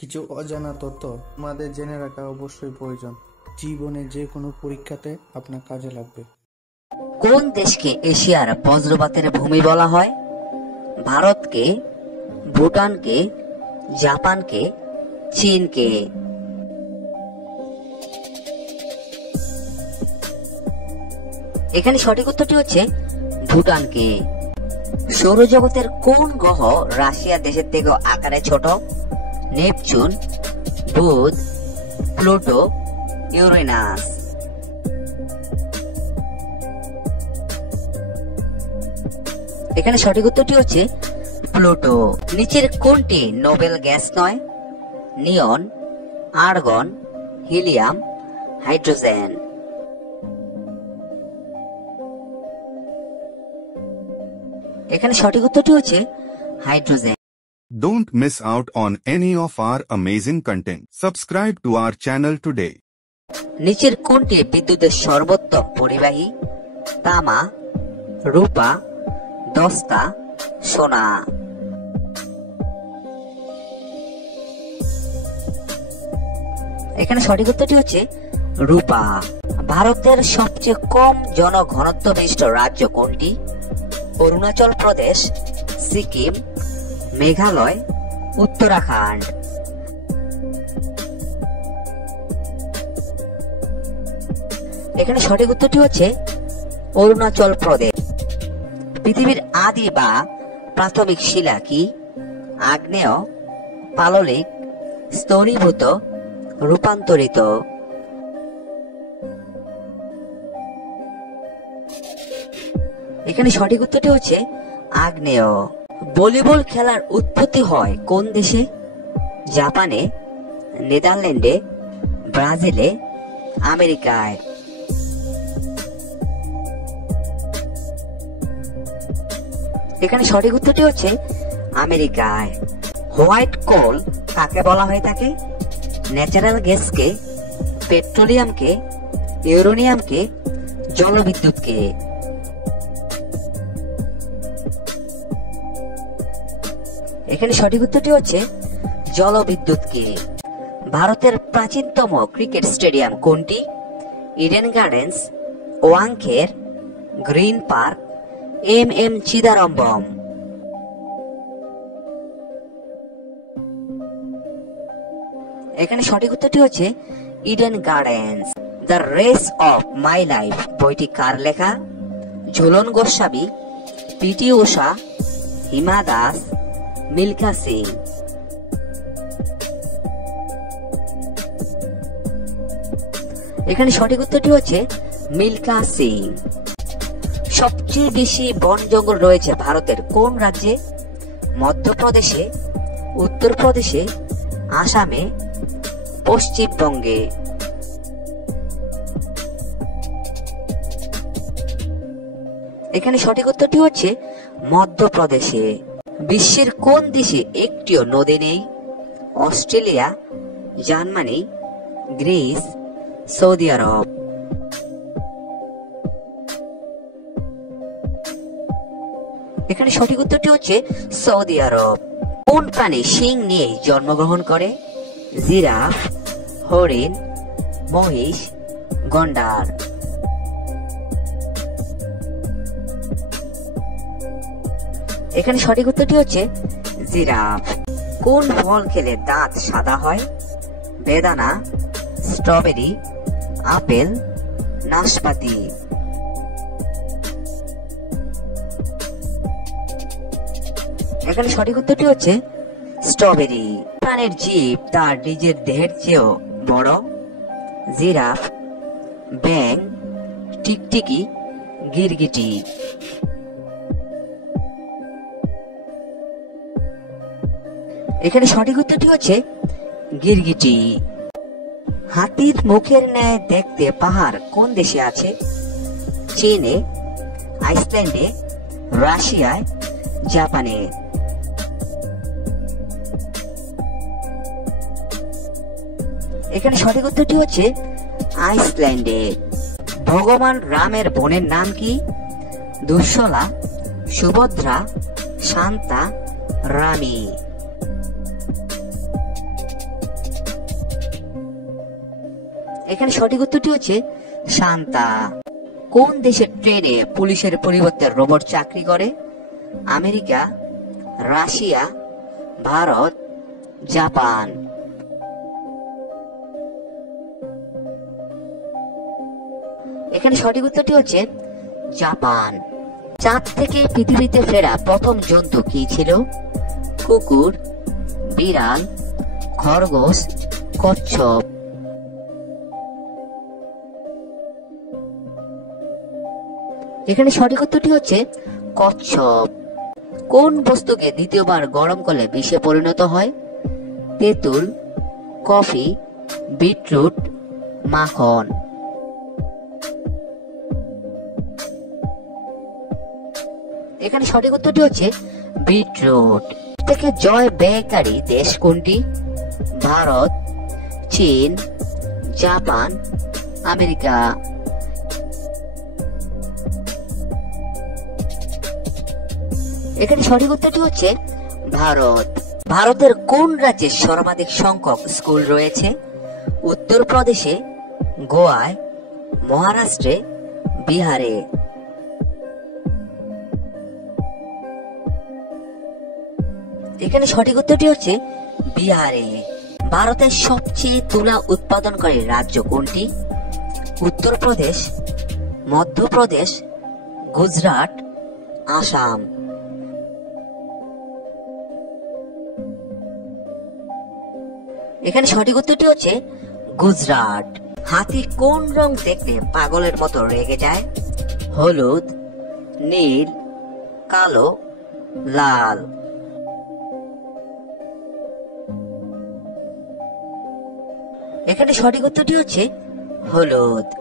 কিছু অজানা তথ্য আমাদের জেনে রাখা অবশ্যই প্রয়োজন। জীবনে যে কোনো পরীক্ষাতে আপনার কাজে লাগবে। কোন দেশকে এশিয়ার বজ্রপাতের ভূমি বলা হয়? ভারতকে, ভুটানকে, জাপানকে, চীনকে? এখানে সঠিক উত্তরটি হচ্ছে ভুটানকে। সৌরজগতের কোন গ্রহ রাশিয়া দেশের থেকে আকারে ছোট? নেপচুন, বুধ, প্লুটো, ইউরেনাস? এখানে সঠিক উত্তরটি হচ্ছে প্লুটো। নিচের কোনটি নোবেল গ্যাস নয়? নিয়ন, আর্গন, হিলিয়াম, হাইড্রোজেন? এখানে সঠিক উত্তরটি হচ্ছে hydrogen. Don't miss out on any of our amazing content. Subscribe to our channel today. নিচের কোনটি বিদ্যুতের সর্বোত্তম পরিবাহী? তামা, রূপা, দস্তা, সোনা? এখানে সঠিক উত্তরটি হচ্ছে রূপা। ভারতের সবচেয়ে কম জনঘনত্ব বিশিষ্ট রাজ্য কোনটি? অরুণাচল প্রদেশ, সিকিম, মেঘালয়, উত্তরাখণ্ড? এখানে সঠিক উত্তরটি হচ্ছে অরুণাচল প্রদেশ। পৃথিবীর আদি বা প্রাথমিক শিলা কি? আগ্নেয়, পাললিক, স্তরীভূত, রূপান্তরিত? এখানে সঠিক উত্তরটি হচ্ছে আগ্নেয়। ভলিবল খেলার উৎপত্তি হয় কোন দেশে? জাপানে, নেদারল্যান্ডে, ব্রাজিলে, আমেরিকায়? এখানে সঠিক উত্তরটি হচ্ছে আমেরিকায়। হোয়াইট কোল কাকে বলা হয় থাকে? ন্যাচারাল গ্যাসকে, পেট্রোলিয়ামকে, ইউরেনিয়ামকে, জলবিদ্যুৎকে? এখানে সঠিক উত্তরটি হচ্ছে জলবিদ্যুৎকে। ভারতের প্রাচীনতম ক্রিকেট স্টেডিয়াম কোনটি? Eden Gardens, Wankhede, Green Park, M Chidambaram? এখানে সঠিক উত্তরটি হচ্ছে Eden Gardens. The race of my life বইটি কার লেখা? ঝুলন গোস্বামী, পিটি ঊষা, হিমা দাস, মিলখা সিং? এখানে সঠিক উত্তরটি হচ্ছে মিলখা সিং। সবচেয়ে বেশি বন জঙ্গল রয়েছে ভারতের কোন রাজ্যে? মধ্যপ্রদেশে, উত্তরপ্রদেশে, আসামে, পশ্চিমবঙ্গে? এখানে সঠিক উত্তরটি হচ্ছে মধ্যপ্রদেশে। বিশ্বের কোন দেশে একটিও নদী নেই? অস্ট্রেলিয়া, জার্মানি, গ্রিস, সৌদি আরব? এখানে সঠিক উত্তরটি হচ্ছে সৌদি আরব। কোন প্রাণী শিং নিয়ে জন্মগ্রহণ করে? জিরাফ, হরিণ, মহিষ, গন্ডার? এখানে সঠিক উত্তরটি হচ্ছে জিরাফ। কোন ফল খেলে দাঁত সাদা হয়? বেদানা, স্ট্রবেরি, আপেল, নাশপাতি? এখানে সঠিক উত্তরটি হচ্ছে স্ট্রবেরি। প্রাণীর জীব তার নিজের দেহের চেয়েও বড়? জিরাফ, ব্যাঙ, টিকটিকি, গিরগিটি? এখানে সঠিক উত্তরটি হচ্ছে গিরগিটি। হাতির মুখের ন্যায় দেখতে পাহাড় কোন দেশে আছে? চীনে, আইসল্যান্ডে, রাশিয়ায়, জাপানে? এখানে সঠিক উত্তরটি হচ্ছে আইসল্যান্ডে। ভগবান রামের বোনের নাম কি? দুঃশলা, সুভদ্রা, শান্তা, রানী? এখানে সঠিক উত্তরটি হচ্ছে শান্তা। কোন দেশের ট্রেনে পুলিশের পরিবর্তে রোবট চাকরি করে? America, Russia, Bharat, Japan. এখানে সঠিক উত্তরটি হচ্ছে জাপান। চাঁদ থেকে পৃথিবীতে ফেরা প্রথম জন্তু কি ছিল? কুকুর, বিড়াল, খরগোশ, কচ্ছপ। এখানে সঠিক উত্তরটি হচ্ছে কচ্ছপ। কোন বস্তুকে দ্বিতীয়বার গরম করলে বিষে পরিণত হয়? তেঁতুল, কফি, বিটরুট, মাখন। এখানে সঠিক উত্তরটি হচ্ছে বিটরুট। থেকে জয় ব্যয়কারী দেশ কোনটি? ভারত, চীন, জাপান, আমেরিকা। এখানে সঠিক উত্তরটি হচ্ছে ভারত। ভারতের কোন রাজ্যে সর্বাধিক সংখ্যক স্কুল রয়েছে? উত্তরপ্রদেশে, গোয়ায়, মহারাষ্ট্রে, বিহারে। এখানে সঠিক উত্তরটি হচ্ছে বিহারে। ভারতের সবচেয়ে তুলা উৎপাদনকারী রাজ্য কোনটি? উত্তরপ্রদেশ, মধ্যপ্রদেশ, গুজরাট, আসাম। এখানে সঠিক উত্তরটি হচ্ছে গুজরাট। হাতি কোন রং দেখতে পাগলের মতো রেগে যায়? হলুদ, নীল, কালো, লাল। এখানে সঠিক উত্তরটি হচ্ছে হলুদ।